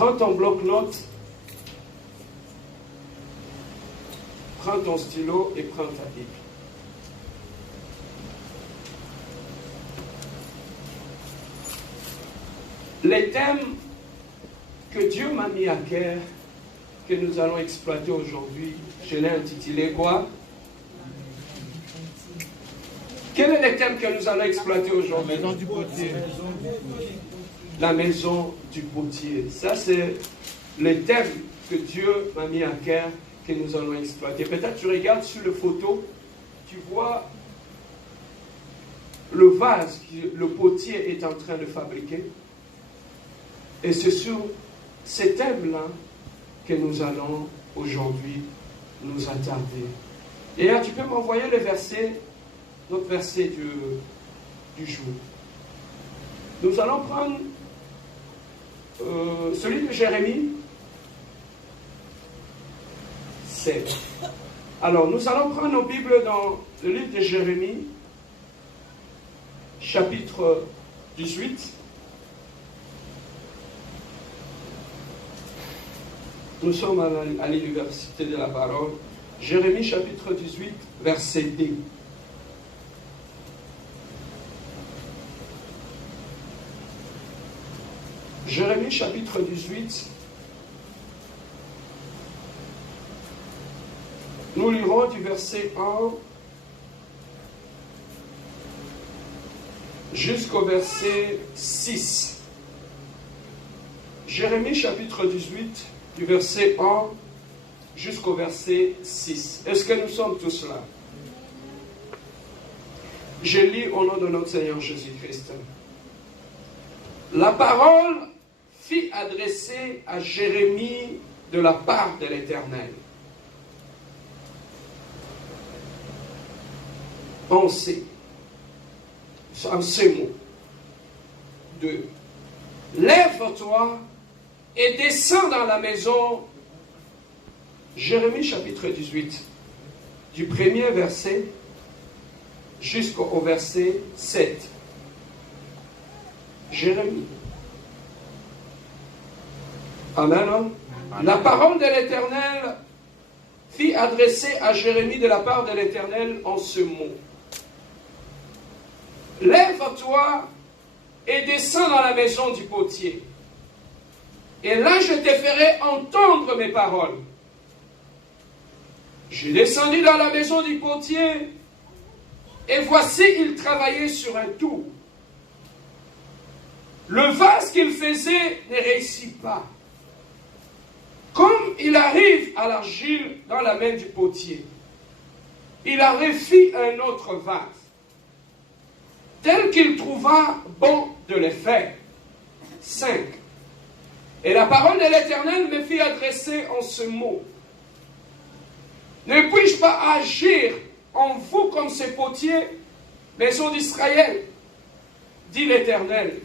Prends ton bloc-notes, prends ton stylo et prends ta Bible. Les thèmes que Dieu m'a mis à cœur, que nous allons exploiter aujourd'hui, je l'ai intitulé quoi? Quel est le thème que nous allons exploiter aujourd'hui? La maison du potier. La maison du potier. Ça, c'est le thème que Dieu m'a mis à cœur, que nous allons exploiter. Peut-être tu regardes sur la photo, tu vois le vase que le potier est en train de fabriquer. Et c'est sur ces thèmes-là que nous allons aujourd'hui nous attarder. Et là, tu peux m'envoyer le verset, notre verset du jour. Nous allons prendre celui de Jérémie 7. Alors, nous allons prendre nos Bibles dans le livre de Jérémie, chapitre 18. Nous sommes à l'université de la parole. Jérémie chapitre 18, verset 2. Jérémie chapitre 18. Nous lirons du verset 1 jusqu'au verset 6. Jérémie chapitre 18, du verset 1 jusqu'au verset 6. Est-ce que nous sommes tous là? Je lis au nom de notre Seigneur Jésus-Christ. La parole fut adressée à Jérémie de la part de l'Éternel. Pensez en ces mots. 2. Lève-toi et descends dans la maison. Jérémie chapitre 18, du premier verset jusqu'au verset 7. Jérémie. Amen. La parole de l'Éternel fut adressée à Jérémie de la part de l'Éternel en ce mot. Lève-toi et descends dans la maison du potier. Et là, je te ferai entendre mes paroles. Je descendis dans la maison du potier, et voici, il travaillait sur un tour. Le vase qu'il faisait ne réussit pas. Comme il arrive à l'argile dans la main du potier, il a refait un autre vase, tel qu'il trouva bon de le faire. 5. Et la parole de l'Éternel me fit adresser en ce mot. Ne puis-je pas agir en vous comme ces potiers, maison d'Israël, dit l'Éternel.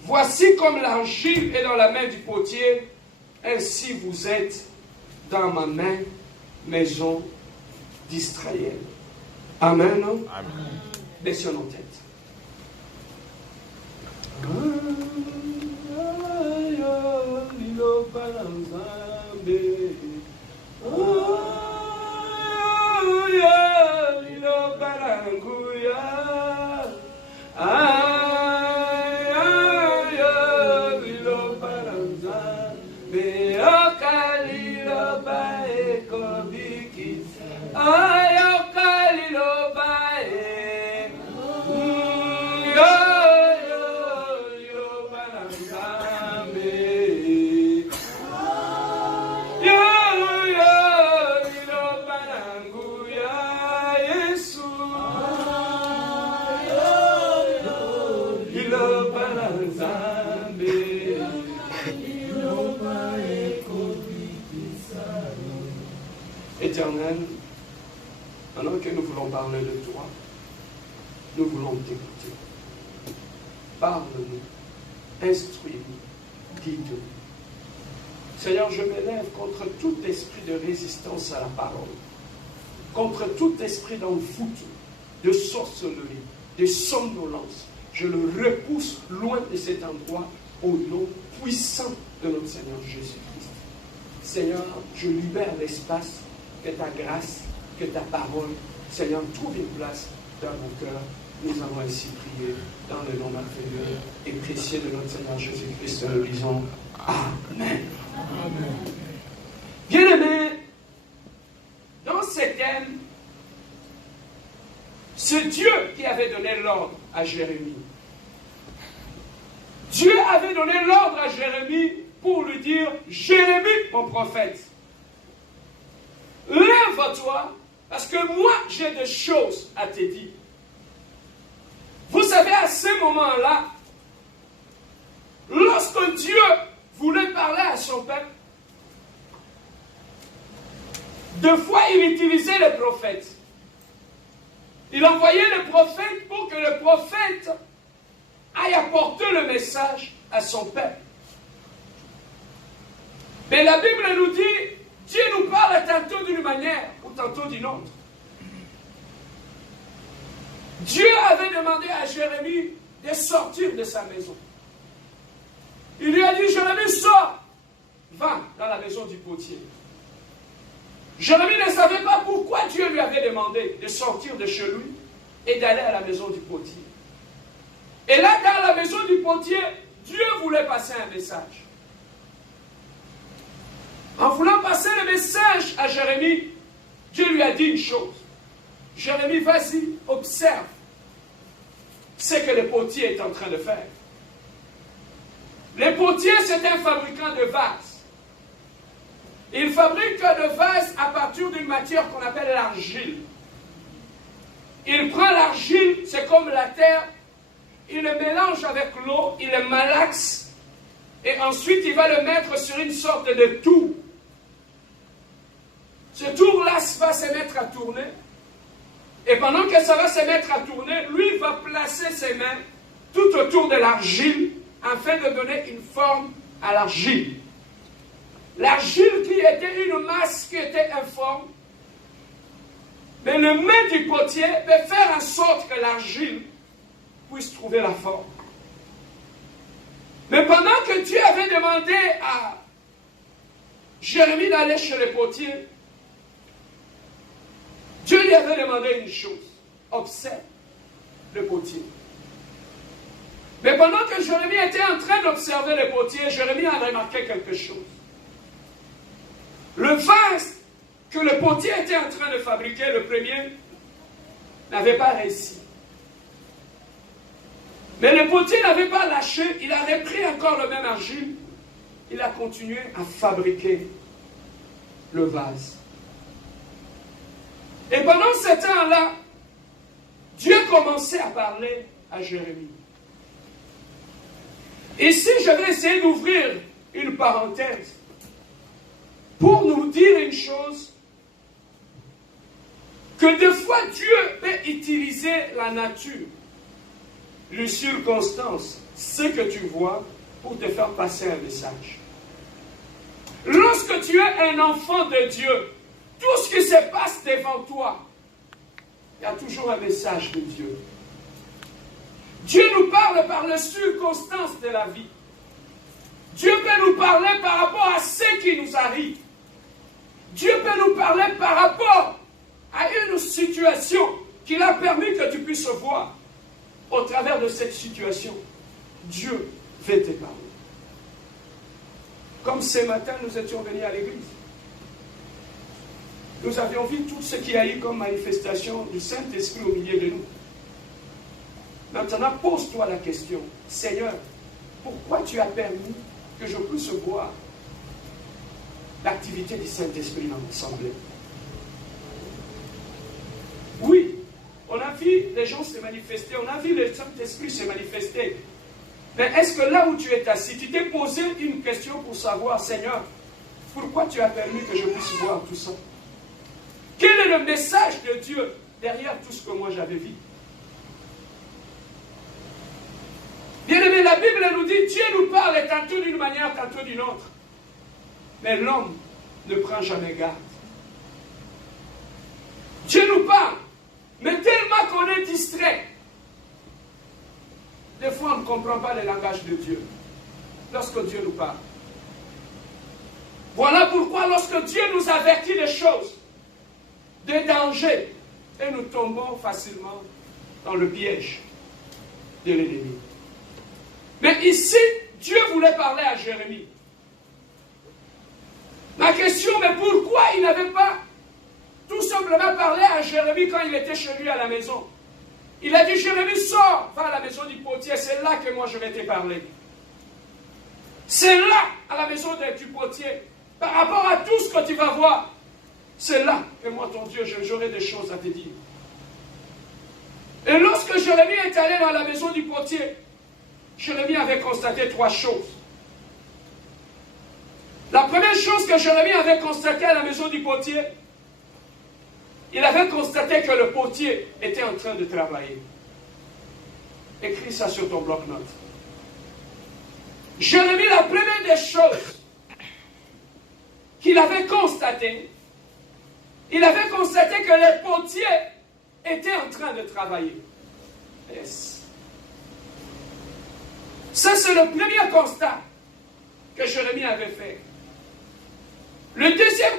Voici comme l'argile est dans la main du potier, ainsi vous êtes dans ma main, maison d'Israël. Amen. Amen. Baissons nos têtes. Éternel, maintenant que nous voulons parler de toi, nous voulons t'écouter. Parle-nous, instruis-nous, guide-nous. Seigneur, je m'élève contre tout esprit de résistance à la parole, contre tout esprit d'envoûtement, de sorcellerie, de somnolence. Je le repousse loin de cet endroit au nom puissant de notre Seigneur Jésus-Christ. Seigneur, je libère l'espace, que ta grâce, que ta parole, Seigneur, trouve une place dans mon cœur. Nous allons ainsi prier dans le nom merveilleux et précieux de notre Seigneur Jésus-Christ. Nous disons Amen. Amen. Bien-aimés, dans ces thèmes, c'est Dieu qui avait donné l'ordre à Jérémie. Dieu avait donné l'ordre à Jérémie pour lui dire, Jérémie, mon prophète, lève-toi, parce que moi, j'ai des choses à te dire. Vous savez, à ce moment-là, lorsque Dieu voulait parler à son peuple, deux fois, il utilisait les prophètes. Il envoyait les prophètes pour que le prophète aille apporter le message à son peuple. Mais la Bible nous dit, Dieu nous parle tantôt d'une manière ou tantôt d'une autre. Dieu avait demandé à Jérémie de sortir de sa maison. Il lui a dit, Jérémie, sors, va dans la maison du potier. Jérémie ne savait pas pourquoi Dieu lui avait demandé de sortir de chez lui et d'aller à la maison du potier. Et là, dans la maison du potier, Dieu voulait passer un message. En voulant passer le message à Jérémie, Dieu lui a dit une chose. Jérémie, vas-y, observe ce que le potier est en train de faire. Le potier, c'est un fabricant de vases. Il fabrique de vases à partir d'une matière qu'on appelle l'argile. Il prend l'argile, c'est comme la terre, il le mélange avec l'eau, il le malaxe, et ensuite il va le mettre sur une sorte de tour. Ce tour-là va se mettre à tourner, et pendant que ça va se mettre à tourner, lui va placer ses mains tout autour de l'argile, afin de donner une forme à l'argile. L'argile qui était une masse qui était informe, mais le main du potier peut faire en sorte que l'argile puisse trouver la forme. Mais pendant que Dieu avait demandé à Jérémie d'aller chez le potier, Dieu lui avait demandé une chose, observe le potier. Mais pendant que Jérémie était en train d'observer le potier, Jérémie a remarqué quelque chose. Le vase que le potier était en train de fabriquer, le premier, n'avait pas réussi. Mais le potier n'avait pas lâché, il a repris encore le même argile, il a continué à fabriquer le vase. Et pendant ce temps-là, Dieu commençait à parler à Jérémie. Ici, je vais essayer d'ouvrir une parenthèse pour nous dire une chose, que des fois Dieu peut utiliser la nature, les circonstances, ce que tu vois, pour te faire passer un message. Lorsque tu es un enfant de Dieu, tout ce qui se passe devant toi, il y a toujours un message de Dieu. Dieu nous parle par les circonstances de la vie. Dieu peut nous parler par rapport à ce qui nous arrive. Dieu peut nous parler par rapport à une situation qu'il a permis que tu puisses voir. Au travers de cette situation, Dieu veut te parler. Comme ce matin, nous étions venus à l'église. Nous avions vu tout ce qu'il y a eu comme manifestation du Saint-Esprit au milieu de nous. Maintenant, pose-toi la question, Seigneur, pourquoi tu as permis que je puisse voir l'activité du Saint-Esprit dans l'assemblée? Oui, on a vu les gens se manifester, on a vu le Saint-Esprit se manifester. Mais est-ce que là où tu es assis, tu t'es posé une question pour savoir, Seigneur, pourquoi tu as permis que je puisse voir tout ça? Quel est le message de Dieu derrière tout ce que moi j'avais vu? Bien aimé, la Bible nous dit, Dieu nous parle tantôt d'une manière, tantôt d'une autre. Mais l'homme ne prend jamais garde. Dieu nous parle, mais tellement qu'on est distrait. Des fois, on ne comprend pas le langage de Dieu. lorsque Dieu nous parle. Voilà pourquoi lorsque Dieu nous avertit des choses, des dangers, et nous tombons facilement dans le piège de l'ennemi. Mais ici, Dieu voulait parler à Jérémie. Ma question, mais pourquoi il n'avait pas tout simplement parlé à Jérémie quand il était chez lui à la maison? Il a dit, Jérémie, sors, va à la maison du potier, c'est là que moi je vais te parler. C'est là, à la maison du potier, par rapport à tout ce que tu vas voir, c'est là que moi, ton Dieu, j'aurai des choses à te dire. Et lorsque Jérémie est allé dans la maison du potier, Jérémie avait constaté 3 choses. La première chose que Jérémie avait constatée à la maison du potier, il avait constaté que le potier était en train de travailler. Écris ça sur ton bloc-notes. Jérémie, la première des choses qu'il avait constatées, il avait constaté que le potier était en train de travailler. Yes. Ça, c'est le premier constat que Jérémie avait fait. Le deuxième